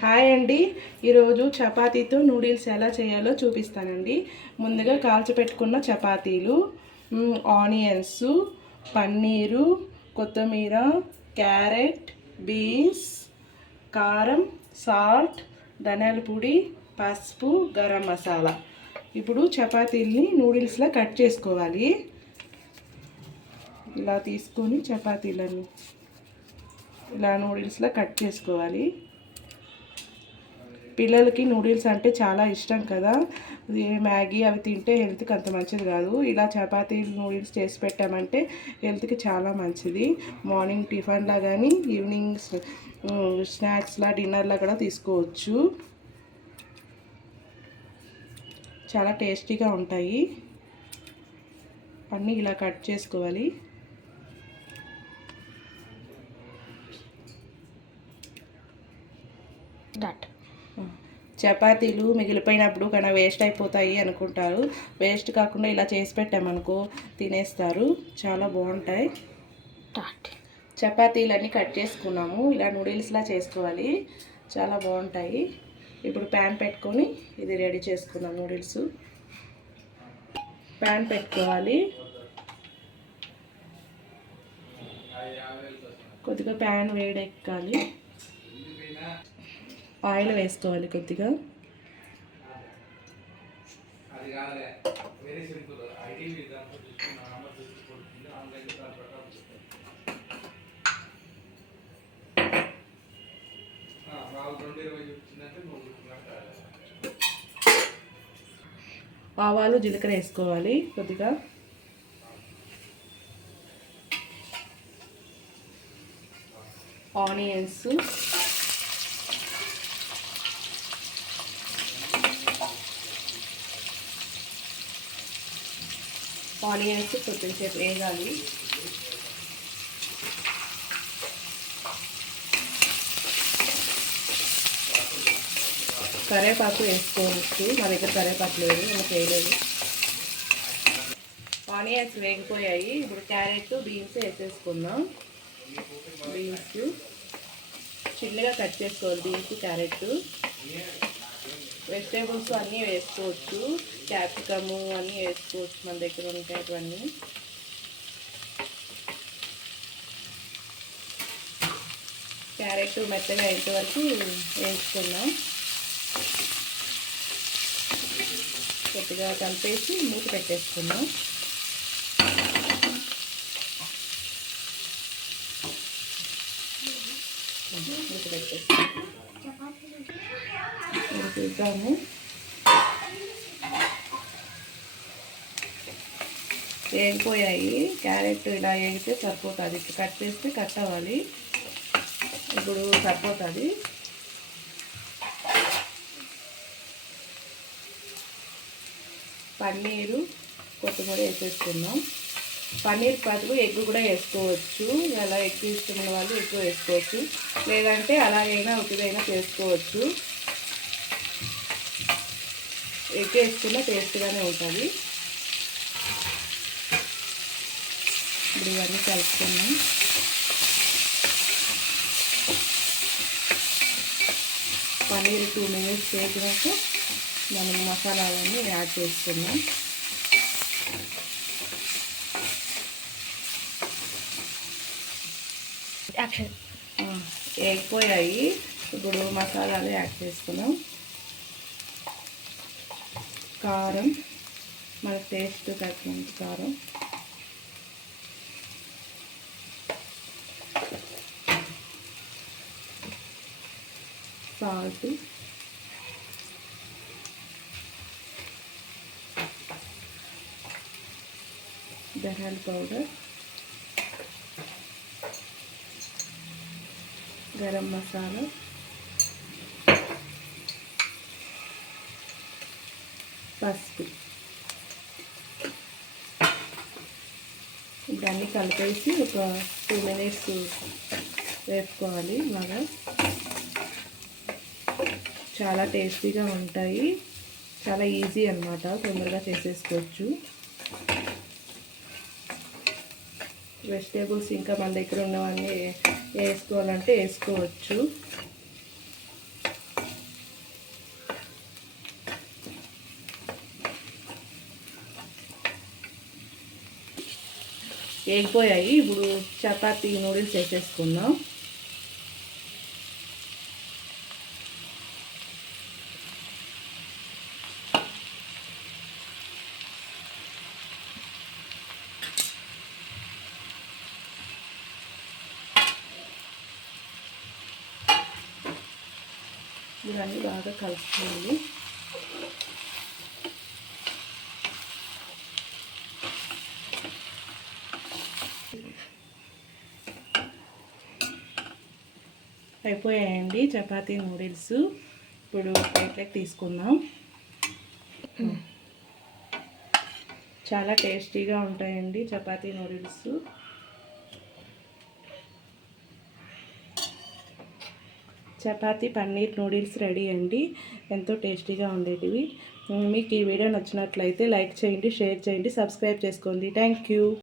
Hi అండి. ఈరోజు చపాతీతో noodles ఎలా చేయాలో చూపిస్తానండి. ముందుగా కాల్చిపెట్టుకున్న చపాతీలు, ఆనియన్స్, పన్నీరు, కొత్తిమీర, క్యారెట్, బీన్స్, కారం, సాల్ట్, ధనియాల పొడి, పసుపు, గరం మసాలా. ఇప్పుడు చపాతీల్ని నూడిల్స్లా కట్ చేసుకోవాలి. ఇలా తీసుకొని చపాతీలను ఇలా నూడిల్స్లా కట్ చేసుకోవాలి. పిల్లలకి నూడిల్స్ అంటే చాలా ఇష్టం కదా. మ్యాగీ అవి తింటే హెల్త్కి అంత మంచిది కాదు. ఇలా చపాతీ నూడిల్స్ చేసి పెట్టామంటే హెల్త్కి చాలా మంచిది. మార్నింగ్ టిఫిన్లా కానీ ఈవినింగ్ స్నాక్స్లా డిన్నర్లా కూడా తీసుకోవచ్చు. చాలా టేస్టీగా ఉంటాయి. అన్నీ ఇలా కట్ చేసుకోవాలి. చపాతీలు మిగిలిపోయినప్పుడు కన్నా వేస్ట్ అయిపోతాయి అనుకుంటారు. వేస్ట్ కాకుండా ఇలా చేసి పెట్టామనుకో తినేస్తారు. చాలా బాగుంటాయి. చపాతీలన్నీ కట్ చేసుకున్నాము. ఇలా నూడిల్స్లా చేసుకోవాలి. చాలా బాగుంటాయి. ఇప్పుడు ప్యాన్ పెట్టుకొని ఇది రెడీ చేసుకున్నాం. నూడిల్స్ ప్యాన్ పెట్టుకోవాలి. కొద్దిగా ప్యాన్ వేడెక్కాలి. ఆయిల్ వేసుకోవాలి కొద్దిగా. ఆవాలు జీలకర్ర వేసుకోవాలి కొద్దిగా. ఆనియన్స్, కొద్దిసేపు వేగాలి. కరివేపాకు వేసుకోవచ్చు. మా దగ్గర కరివేపాకు లేదు, మనకు వేయలేదు. ఆనియన్స్ వేగిపోయాయి. ఇప్పుడు క్యారెట్, బీన్స్ వేసేసుకుందాం. బీన్స్ చిన్నగా కట్ చేసుకోవాలి. బీన్స్, క్యారెట్, వెజిటేబుల్స్ అన్నీ వేసుకోవచ్చు. క్యాప్సికము అన్నీ వేసుకోవచ్చు, మన దగ్గర ఉంటాయి అవన్నీ. క్యారెట్ మెత్తగా అయ్యేంత వరకు వేసుకున్నాం. కొద్దిగా కలిపేసి మూత పెట్టేసుకున్నాం. మూత పెట్టేసుకున్నాం. చూద్దాము. వేగిపోయాయి. క్యారెట్ ఇలా వేగితే సరిపోతుంది. కట్ చేస్తే కట్ అవ్వాలి. ఇప్పుడు సరిపోతుంది. పన్నీరు, కొత్తిమీర వేసేసుకున్నాం. పన్నీర్ బదులు ఎగ్ కూడా వేసుకోవచ్చు. అలా ఎగ్ ఇష్టమైన వాళ్ళు ఎగ్ వేసుకోవచ్చు, లేదంటే అలాగైనా ఉట్టిదైనా చేసుకోవచ్చు. ఎగ్ వేసుకున్న టేస్ట్గానే ఉంటుంది. ఇప్పుడు ఇవన్నీ కలుపుకున్నాం. పన్నీర్ 2 మినిట్స్ వేసినాక మనం మసాలాలన్నీ యాడ్ చేసుకున్నాం. వేగిపోయాయి. ఇప్పుడు మసాలాలు యాడ్ చేసుకున్నాం. కారం, మన టేస్ట్ తగినంత కారం, సాల్ట్, ధనియాల పౌడర్, గరం మసాలా, పసుపు. ఇవన్నీ కలిపేసి ఒక 2 మినిట్స్ వేపుకోవాలి బాగా. చాలా టేస్టీగా ఉంటాయి. చాలా ఈజీ అన్నమాట, తొందరగా చేసేసుకోవచ్చు. వెజిటేబుల్స్ ఇంకా మన దగ్గర ఉన్నవన్నీ వేసుకోవాలంటే వేసుకోవచ్చు. వేగిపోయాయి. ఇప్పుడు చపాతీ నూడిల్స్ వేసేసుకుందాం. ఇవన్నీ బాగా కలుపుకోవాలి. అయిపోయాయండి చపాతీ నూడిల్స్. ఇప్పుడు ప్లేట్లోకి తీసుకుందాం. చాలా టేస్టీగా ఉంటాయండి chapati noodles. Chapati paneer noodles ready అండి. ఎంతో టేస్టీగా ఉండేటివి. మీకు ఈ వీడియో నచ్చినట్లయితే లైక్ చేయండి, షేర్ చేయండి, సబ్స్క్రైబ్ చేసుకోండి. Thank you.